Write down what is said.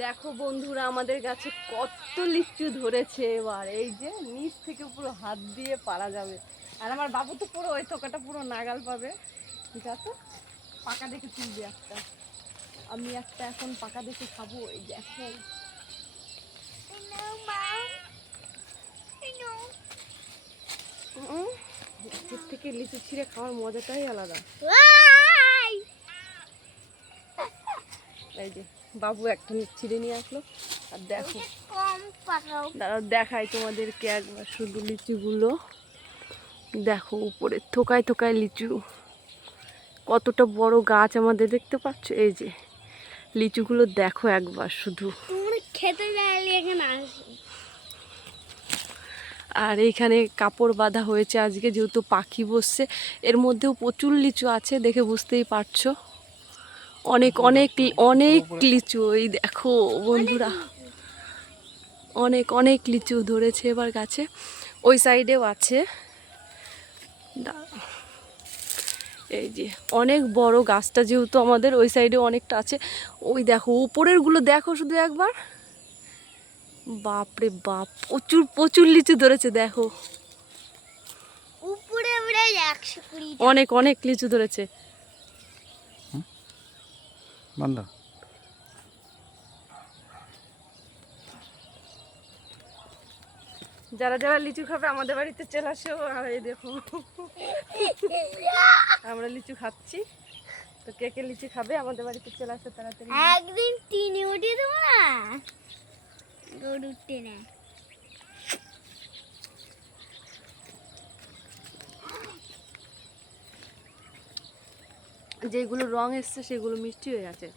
দেখো বন্ধুরা, আমাদের গাছে কত লিচু ধরেছে এবার। এই যে নিচ থেকে পুরো হাত দিয়ে পারা যাবে। আর আমার বাবু তো পুরো ওই থোকাটা পুরো নাগাল পাবে। যা তো পাকা দেখে তুলবে একটা। আমি একটা এখন পাকা দেখে খাবো। এই দেখো গাছের থেকে লিচু ছিঁড়ে খাওয়ার মজাটাই আলাদা। এই যে বাবু একটা ছিঁড়ে নিয়ে আসলো। আর দেখো দাঁড়াও দেখাই তোমাদেরকে একবার শুধু লিচুগুলো দেখো, উপরে থোকায় থোকায় লিচু। কতটা বড় গাছ আমাদের, দেখতে পাচ্ছ? এই যে লিচুগুলো দেখো একবার শুধু। খেতে আর এইখানে কাপড় বাঁধা হয়েছে আজকে, যেহেতু পাখি বসছে। এর মধ্যেও প্রচুর লিচু আছে, দেখে বুঝতেই পারছো। অনেক অনেক অনেক লিচু। এই দেখো বন্ধুরা, অনেক অনেক লিচু ধরেছে এবার গাছে। ওই সাইডেও আছে। এই যে অনেক বড় গাছটা, যেহেতু আমাদের ওই সাইডে অনেকটা আছে। ওই দেখো উপরের গুলো দেখো শুধু একবার। বাপরে বাপ, প্রচুর প্রচুর লিচু ধরেছে দেখো। উপরে অনেক অনেক লিচু ধরেছে। যারা যারা লিচু খাবে আমাদের বাড়িতে চলে আসো। আর এই দেখো আমরা লিচু খাচ্ছি, তো কে কে লিচু খাবে আমাদের বাড়িতে চলে আসো তাড়াতাড়ি। একদিন টিনে উঠিয়ে দেবো না, গরুর টেনে। যেগুলো রং এসছে সেগুলো মিষ্টি হয়ে গেছে।